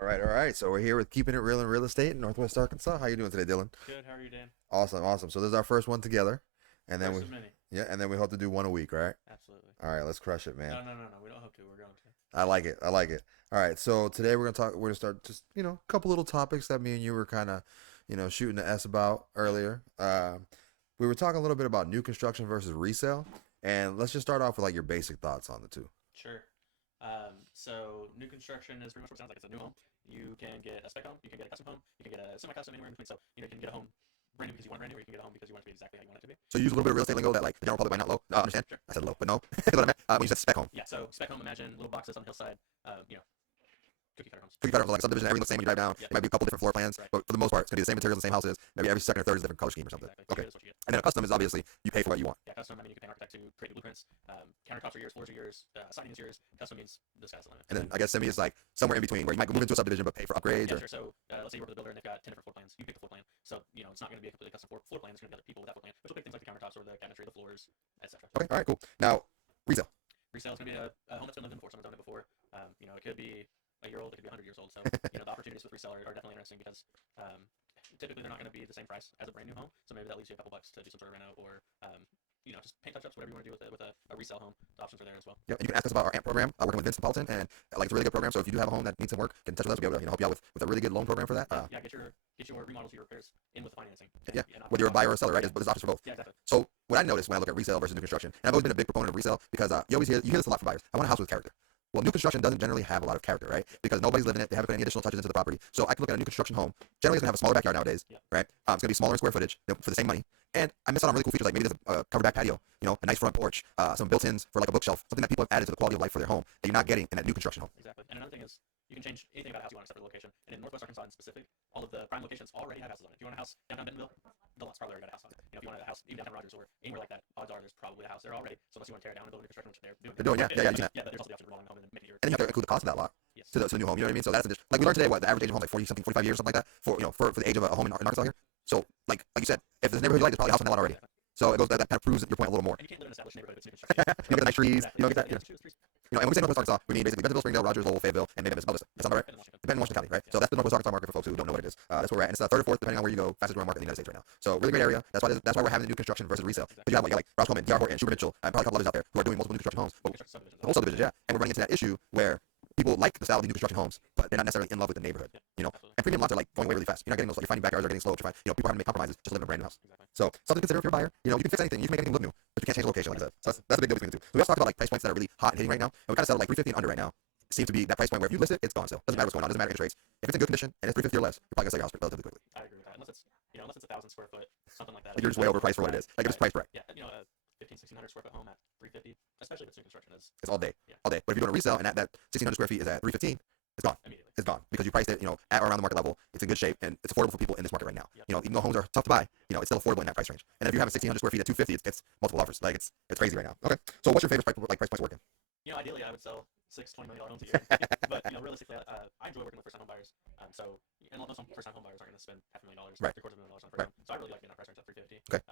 All right. So we're here with keeping it real in real estate in Northwest Arkansas. How you doing today, Dylan? Good. How are you, Dan? Awesome, awesome. So this is our first one together, and then First we, of many. yeah, and then we hope to do one a week, right? Absolutely. All right, let's crush it, man. No. We don't hope to. We're going to. I like it. I like it. All right. So today we're gonna talk. We're gonna start just a couple little topics that me and you were kind of shooting the s about earlier. We were talking a little bit about new construction versus resale, and let's just start off with like your basic thoughts on the two. Sure. So new construction is pretty much what it sounds like. It's a new home. You can get a spec home. You can get a custom home. You can get a semi-custom, anywhere in between. So you can get a home brand new because you want it brand new, or you can get a home because you want it to be exactly how you want it to be. So you use a little bit of real estate lingo that like the general public might not low. Understand? Sure. I said low, but no. That's what I meant. When you said spec home. Yeah. So spec home. Imagine little boxes on the hillside. Cookie cutter homes. Cookie cutter, like subdivision, everything the same when you drive down. Yeah. It might be a couple different floor plans, Right. but for the most part, it's gonna be the same materials, the same houses. Maybe every second or third is a different color scheme or something. Exactly. Okay. Is what you get. And then a custom is obviously you pay for what you want. Yeah. Custom. I mean, you can pay an architect to create the blueprints. Countertops are yours. Floors are yours. Siding is yours. Custom means the sky's the limit. And then I guess semi is like somewhere in between where you might move into a subdivision but pay for upgrades. Yeah, Or sure. So let's say you work with a builder and they've got 10 different floor plans. You pick the floor plan. So, it's not going to be a completely custom floor plan. It's going to be other people with that floor plan. Which will pick things like the countertops or the cabinetry, the floors, etc. okay, all right, cool. Now resale. Resale is going to be a home that's been lived in before. Someone's done it before. It could be a year old. It could be 100 years old. So, the opportunities with resale are definitely interesting because typically they're not going to be the same price as a brand new home. So maybe that leaves you a couple bucks to do some sort of reno or just paint touch-ups, whatever you want to do with a resale home. The options are there as well. Yeah, and you can ask us about our AMP program, working with Vince Napolitan, and like it's a really good program. So if you do have a home that needs some work, get in touch with us. We'll be able to help you out with a really good loan program for that. Get your remodels, your repairs in with the financing. Yeah, whether you're a buyer or a seller, right? There's options for both. Yeah, exactly. So what I noticed when I look at resale versus new construction, and I've always been a big proponent of resale because you hear this a lot from buyers. I want a house with character. Well, new construction doesn't generally have a lot of character, right? Because nobody's living in it. They haven't put any additional touches into the property. So I can look at a new construction home. Generally, it's going to have a smaller backyard nowadays, Yeah. right? It's going to be smaller in square footage for the same money. And I miss out on really cool features like maybe there's a covered back patio, a nice front porch, some built-ins for like a bookshelf, something that people have added to the quality of life for their home that you're not getting in that new construction home. Exactly. And another thing is you can change anything about a house you want except for the location. And in Northwest Arkansas in specific, all of the prime locations already have houses on it. If you want a house downtown Bentonville, the lot's probably already got a house on it. If you want a house even downtown Rogers or anywhere like that, odds are there's probably a house there already. So unless you want to tear it down and build a new construction, which they're doing. They're doing, yeah, you can. Yeah, but there's also the option of remodeling home and then making it your. And then you have to include the cost of that lot Yes. to the new home. You know what I mean? So that's just like we learned today. What the average age of a home like 40 something, 45 years, something like that for the age of a home in Arkansas here. So like you said, if there's a neighborhood you like, there's probably a house on that lot already. Exactly. So it goes that kind of proves your point a little more. And you can't live in an established neighborhood if it's new construction. You get the nice trees. Exactly. You don't get that. Yeah, it's trees. And when we say Northwest Arkansas, we mean basically Bentonville, Springdale, Rogers, Lowell, Fayetteville, and maybe Memphis. That sound right? Depending on Washington County, right? Yeah. So that's the Northwest Arkansas market for folks who don't know what it is. That's where we're at. And it's the third or fourth, depending on where you go, fastest growing market in the United States right now. So really great area. That's why we're having the new construction versus resale. Because you have like Ross Coleman, D.R. Horton, Schubert Mitchell, and probably a couple others out there who are doing multiple new construction homes. But the whole subdivision, yeah. And we're running into that issue where people like the style of the new construction homes, but they're not necessarily in love with the neighborhood. Absolutely. And premium lots are like going away really fast. You're not getting those. You're finding backyards are getting slow. You're people are having to make compromises just to live in a brand new house. Exactly. So something to consider if you're a buyer. You can fix anything. You can make anything look new, but you can't change the location like I said. So that's a big difference between the two. So we also talked about like price points that are really hot and hitting right now. And we kind of settled like 350 and under right now. It seems to be that price point where if you list it, it's gone still. Doesn't matter what's going on. Doesn't matter interest rates. If it's in good condition and it's 350 or less, you're probably gonna sell your house relatively quickly. I agree with that. Unless it's 1,000 square foot, something like that. Like you're just way overpriced for what it is. Like if it's priced correct. Yeah, a 1,500-1,600 square foot home at 350, especially if it's new construction, is It's all day. Yeah. All day. But if you're going to resell and that 1,600 square feet is at 315, it's gone. immediately. It's gone because you priced it, at or around the market level. It's in good shape and it's affordable for people in this market right now. Yep. Even though homes are tough to buy, it's still affordable in that price range. And if you have a 1,600 square feet at 250, it's multiple offers. Like it's crazy right now. Okay. So what's your favorite price points working? Ideally, I would sell $6-20 million homes a year. But realistically, I enjoy working with first-time home buyers. And some first-time home buyers aren't going to spend $500,000, Right. $750,000 on a first Right. home. So I really like being in that price range at 350. Okay.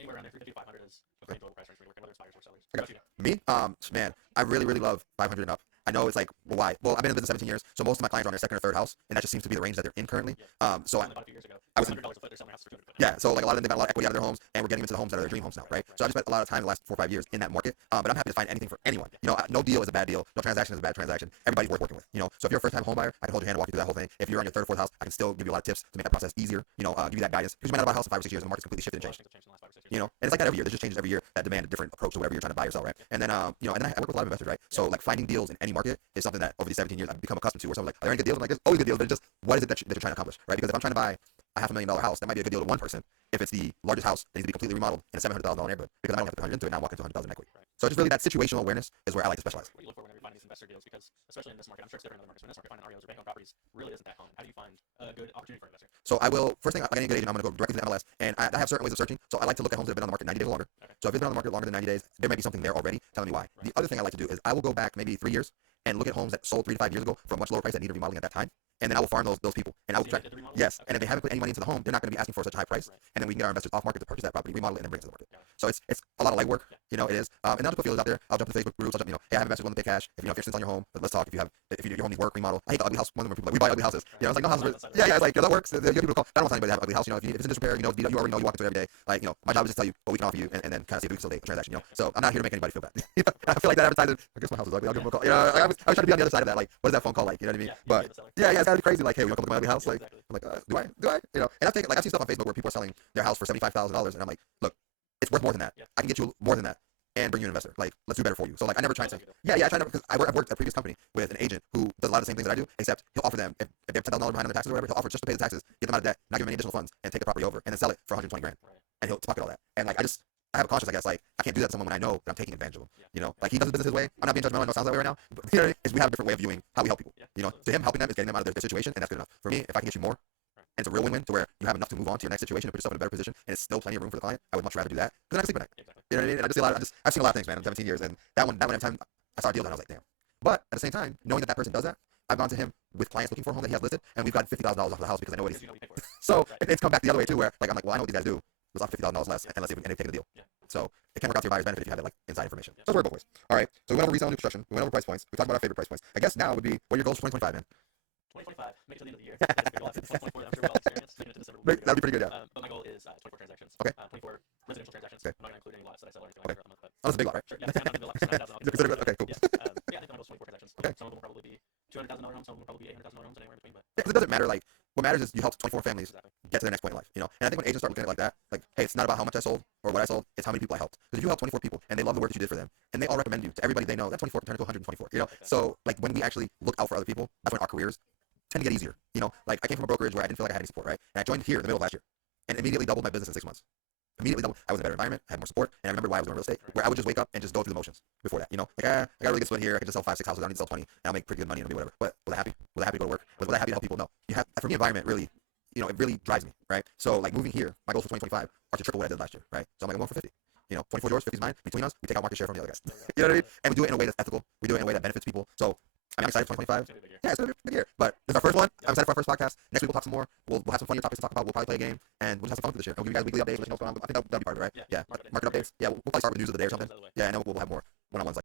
Anywhere around there, 350 to 500 is a pretty enjoyable price range for me working, whether it's buyers or sellers. I got What about you? Me, man, I really love 500 and up. I know it's like, well, why? Well, I've been in the business 17 years, so most of my clients are on their second or third house, and that just seems to be the range that they're in currently. Yeah. So I only bought a few years ago. I was $100 a foot. They're selling houses for 200 yeah, so like a lot of them, they've got a lot of equity out of their homes, and we're getting into the homes that are their dream homes now, right? So I've spent a lot of time in the last 4 or 5 years in that market, but I'm happy to find anything for anyone. No deal is a bad deal, no transaction is a bad transaction. Everybody's worth working with. So if you're a first-time home buyer, I can hold your hand and walk you through that whole thing. If you're on your third or fourth house, I can still give you a lot of tips to make that process easier. Give you that guidance because you might not buy a house in 5 or 6 years, and the market's completely shifted and changed. Things have changed in the last 5 or 6 years. And it's like that every year. There's just changes every year that demand a different approach to whatever you're trying to buy or sell, right? And then, and then I work with a lot of investors, right? So like finding deals in any market is something that over these 17 years I've become accustomed to. Where someone's like, are there any good deals? I'm like, there's always good deals, but it's just what is it that you're trying to accomplish, right? Because if I'm trying to buy a $500,000 house, that might be a good deal to one person. If it's the largest house that needs to be completely remodeled in a $700,000 neighborhood, because I don't have to put 100 into it, now I'm walking to 100,000 equity. Right. So it's just really that situational awareness is where I like to specialize. What do you look for whenever you find these investor deals? Because especially in this market, I'm sure it's different in other markets. But in this market, finding REOs or bank-owned properties really isn't that common. How do you find a good opportunity for an investor? So I will first thing, like any good agent, I'm going to go directly to the MLS, and I have certain ways of searching. So I like to look at homes that have been on the market 90 days or longer. Okay. So if it's been on the market longer than 90 days, there may be something there already telling me why. Right. The other thing I like to do is I will go back maybe 3 years and look at homes that sold 3 to 5 years ago for a much lower price that needed remodeling at that time, and then I will farm those people, and I will So you try. did the remodel? Yes, Okay. and if they haven't put any money into the home, they're not going to be asking for such a high price, Right. and then we can get our investors off market to purchase that property, remodel it, and then bring it to the market. Got it. So it's a lot of legwork, Yeah. you know, it is. And then I'll just put feelers out there. I'll jump in Facebook groups. I'll jump, hey, I have investors willing to pay cash. If you know, if you're interested on your home, let's talk. If your home needs work, remodel. I hate the ugly house. One of them people like, we buy ugly houses. You know, it's like no houses. Yeah, it's like that works. You get people to call. I don't want anybody to have an ugly house. You know, if it's in disrepair, you know, you already know you walk into it every day. Like, you know, my job is just to tell you what we can offer you, and then kind of see if we can facilitate a transaction. You know, so I'm not here to make anybody feel bad. You know, I feel like that advertising. I guess my house is ugly. I'll give them a call. You know, I was trying to be on the other side of that. Like, what is that phone call like? You know what I mean? Yeah, But yeah, it's gotta be crazy. Like, hey, we want to come look at my ugly house. Like, exactly. I'm like, do I? You know, and I think like I've seen stuff on Facebook where people are selling their house for $75,000, and I'm like, look, it's worth more than that. Yeah. I can get you more than that and bring you an investor. Like, let's do better for you. So like, I never try to. That's what Yeah, I try to because I've worked at a previous company with an agent who does a lot of the same things that I do, except he'll offer them if they have $10,000 behind on their taxes or whatever, he'll offer just to pay the taxes, get them out of debt, not give them any additional funds, and take the property over and then sell it for 120 grand, Right. and he'll pocket all that. And like, I have a conscience, I guess. Like, I can't do that to someone when I know that I'm taking advantage of them. Yeah. You know, like he does his business his way. I'm not being judgmental. I know it sounds that way right now, but you know, is we have a different way of viewing how we help people. Yeah. You know, to him, helping them is getting them out of their situation, and that's good enough. For me, if I can get you more, Right. and it's a real win-win to where you have enough to move on to your next situation and put yourself in a better position, and it's still plenty of room for the client, I would much rather do that because then I can sleep at night. Exactly. You know what I mean? I just see a lot. I've seen a lot of things, man. In 17 years, and that one every time I saw a deal done, I was like, damn. But at the same time, knowing that person does that, I've gone to him with clients looking for a home that he has listed, and we've got $50,000 off the house because I know what Because he's. you know you pay for it. So Right. it's come back the other way too, where like I'm like, well, I know what these guys do. Let's offer $50,000 less, and let's see if we can take a deal. Yeah. So it can work out to your buyer's benefit if you have that like inside information. Yeah. So it's work both ways. All right. So we went over resale and new construction. We went over price points. We talked about our favorite price points. I guess now would be what are your goals for 2025, man? 2025, make it to the end of the year. That's a good goal. 2024, I'm sure we're all experienced. Making it to December. will be That'd be pretty good, yeah. But my goal is 24 transactions. Okay. 24 residential transactions. Okay. I'm not going to include any lots that I sell or anything Okay. like that throughout the month. But Oh, that's a big lot, right? sure, yeah, I'm not going to do lots. It's $9,000. Is it considered? Okay, cool. Yeah, yeah, I think my goal is 24 transactions. Okay. Some of them will probably be $200,000 homes. Some of them will probably be $800,000 homes, anywhere in between. But Yeah, 'cause it doesn't matter. Like, what matters is you helped 24 families exactly. get to their next point in life, you know. And I think when agents start looking at it like that, like, hey, it's not about how much I sold or what I sold, it's how many people I helped. Because if you help 24 people and they love the work that you did for them, and they all recommend you to everybody they know, that 24 can turn into 124, you know. Okay. So like when we actually look out for other people, that's when our careers tend to get easier, you know. Like I came from a brokerage where I didn't feel like I had any support, right? And I joined here in the middle of last year, and immediately doubled my business in 6 months. Immediately doubled. I was in a better environment, I had more support, and I remember why I was doing real estate, where I would just wake up and just go through the motions before that, you know. Like, I got a really good split here. I could just sell 5, 6 houses. I don't need to sell 20, and I'll make pretty good money and it'll be whatever. But was I happy? Was I happy to go to work? Was I happy to help people? No. You have for me, environment really, you know, it really drives me, right? So like moving here, my goals for 2025 are to triple what I did last year, right? So I'm like, I'm going for 50. You know, 24 yours, 50 is mine. Between us, we take out market share from the other guys. You know what I mean? And we do it in a way that's ethical. We do it in a way that benefits people. So I'm excited for 2025. It's gonna be a big year. Yeah, it's gonna be a big year. But this is our first one. I'm excited for our first podcast. Next week we'll talk some more. We'll have some funny topics to talk about. We'll probably play a game and we'll just have some fun for this year. I'll give you guys weekly updates. Let you know what's going on. I think that'll be part of it, right? Yeah, Market updates. Yeah, we'll probably start with the news of the day or something. Out of the way. Yeah, and then we'll have more one-on-ones like